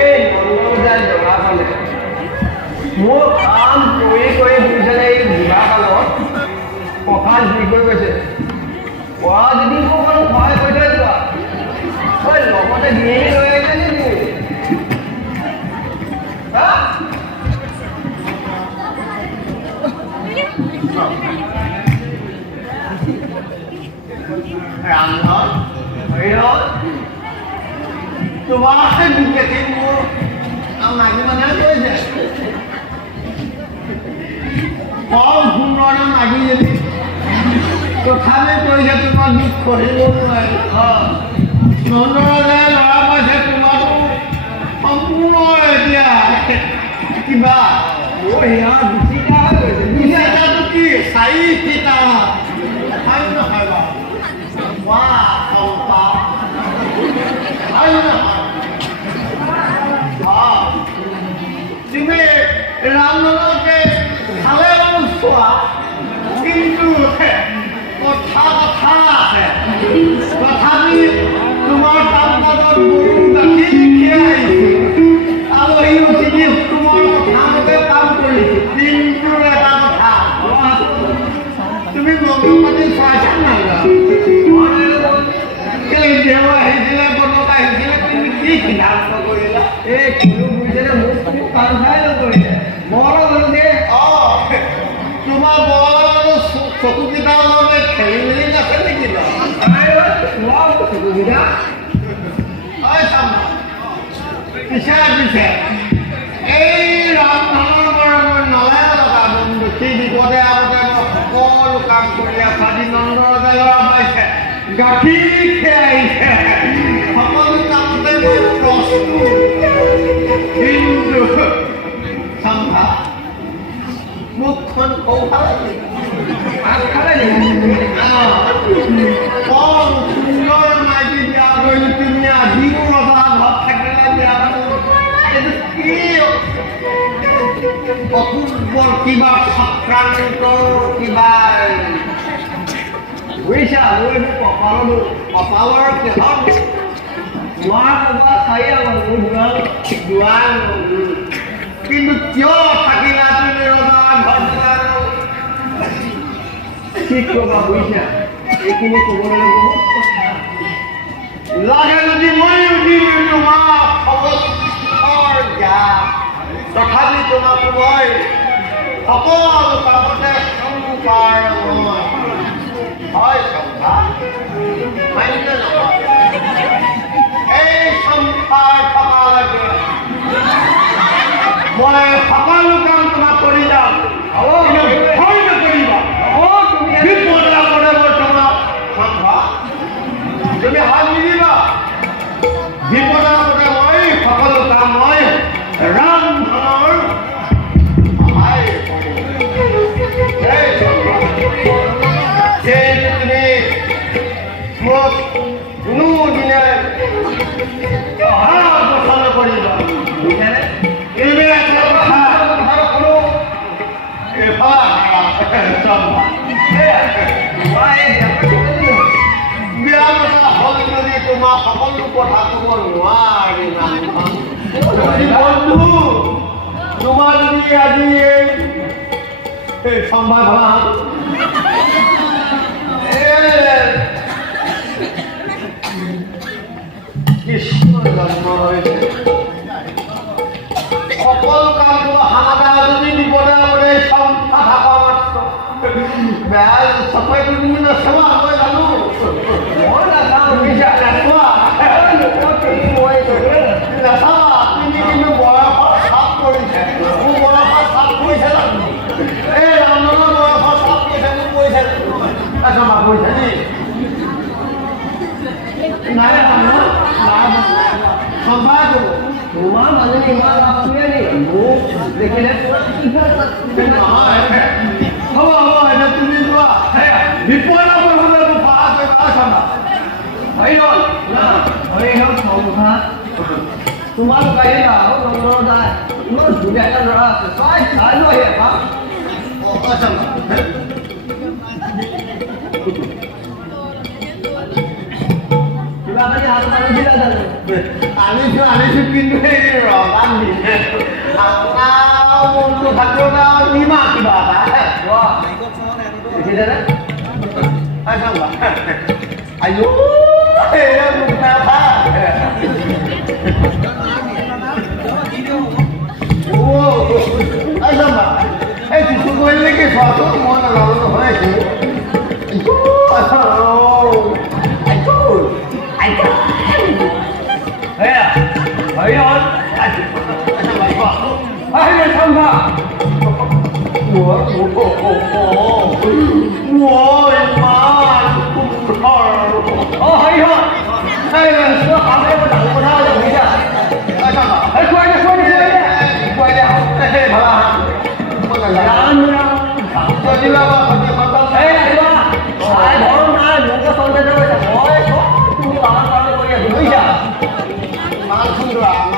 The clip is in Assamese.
এই নন্দজাই জনা পালে মোৰ কাম কৰি দুইজনে এই বুঢ়া কালত কঁকাল ধুই কৰি গৈছে পৰা যদি মোক অলপ সহায় কৰি থৈ যোৱা তই লগতে দিয়ে লৈ আহিছে নেকি ৰামধন হৰিহৰ তোমাৰ দেখি মোৰ মাইকী মানুহে কৈছে কম সুন্দৰ মাগি যদি তথাপি কৈছে তোমাৰ দুখ কৰিব নোৱাৰে নন্দৰাজাই ল'ৰা পাইছে তোমাৰতো সম্পূৰ্ণ এতিয়া কিবা সেয়া দুচিতা হৈ গৈছে দুচিতাটো কি চাৰি চিতা হয় নহয় বাৰু তুমি ৰামধনকে ভালে চোৱা কিন্তু কথা আছে তথাপি তোমাৰ কাম কাজত গৰু গাখীৰ খীৰাই আলহী অতিথি তোমাৰ কথামতে কাম কৰিছে কিন্তু এটা কথা তুমি মগজ পাতি চোৱাইছা নাই দেও আহিছিলে বনত আহিছিলে তুমি কি সিদ্ধান্ত কৰিলা এই কোনো বুজিলে মোক তুমি কাম চাই নকৰিলে বৰ গলোগে তোমাৰ বৰ চকুকেইটা অলপ খেলি মেলি আছে নেকি চকুকেইটা পিছে পিছে এই ৰামধনৰ মই নলে লগা বন্ধু সেই বিপদে আগতে মই সকলো কাম কৰি আছা নন্দৰাজাই ল'ৰা পাইছে গাখীৰ খীৰাইছে সকলো কামতে মই প্ৰস্তুত কিন্তু চম্ভা মুখখন কৌশালে কম সুন্দৰ মাইকী বিয়া কৰি তুমি আজিও ৰজা ঘৰত থাকিলে বিয়া এইটো কি অপূৰ্বৰ কিবা চক্ৰান্ত কিবা বুজিছা মই কপালৰ কেহত তোমাৰ ক'বা চাই জোৱান কিন্তু কিয় থাকিলা তুমি ৰজা ঘৰত কি ক'বা বুজিছা এইখিনি ক'বলৈ বহুত কথা লাগে যদি মই উঠিম তোমাৰ সকলৰ জ্ঞান তথাপি তোমাক মই সকলো কামতে সংকাৰ হয় চম্ভা মান্য নহয় এই সংসাৰ থকালৈকে মই সকলো কাম তোমাক কৰি যাম ভয় নকৰিবা বিপদ আপদে মই তোমাক চম্ভা তুমি হাত নিদিবা বিপদ আপদে মই সকলো কাম মই ৰামধনৰ সহায় তুমি মোক কোনোদিনে পচন্দ কৰিবা এইবিলাক কথা কোনো বিয়া কথা হ'ল যদি তোমাৰ সকলো কথা ক'ব নোৱাৰি বন্ধু তোমাৰ যদি আজি এই সম্ভাৱ কৃষ্ণ জন্ম হৈছে সকলো কাম তোমাৰ হানা যদি বিপদে আপদে সংস্থা থকা মাত্ৰ বেয়া চফাই তুমি নাচাবা মই জানো মই নাচাওঁ বুজিছা নাচোৱা নাচাবা তুমি কিন্তু বয়সত চাপ কৰিছে মোৰ বয়সত চাপ কৰিছে জানো এই ৰামধনৰ বয়সত চাপ কৰিছে মোক কৈছে নাচাবা কৈছে নি নাই সম্ভাটো তোমাৰ মানুহ ইমান আছোৱে নি মোক দেখিলে নহয় হ'ব এতিয়া তুমি যোৱা বিপদ হ'লে মোক সহায় কৰিবা চম্ভা হৰিহৰ চম্ভা তোমালোক আহিলা নন্দৰাজাই ইমান ধুনীয়া এটা ল'ৰা আছে চাই লৈ আহি এপাক কিবা আপুনি হাত পানী দিলা জানো আনিছো কিন্তু এই ৰবান দিছে আপোনাৰ মনটো থাকিব নিমা কিবা এটা দেখিছেনে আইও এয়া মুখা খা এই কিছু কৰিলে কি চোৱাচোন মই নাজানো হৈ আছো এয়া হেৰি হ'ল আহিলে চম্ভা অঁ হেৰি হ'ল কামে ডাঙৰ কথা হ'লে বুজিছা খুৱাই দে ৰাম ৰাম এই আহিবা চাই ধৰণ নাই মোকে চন্দেহ কৰিছে মই তুমি বাগান কামে কৰি আছো বুজিছা ৰাম ৰাম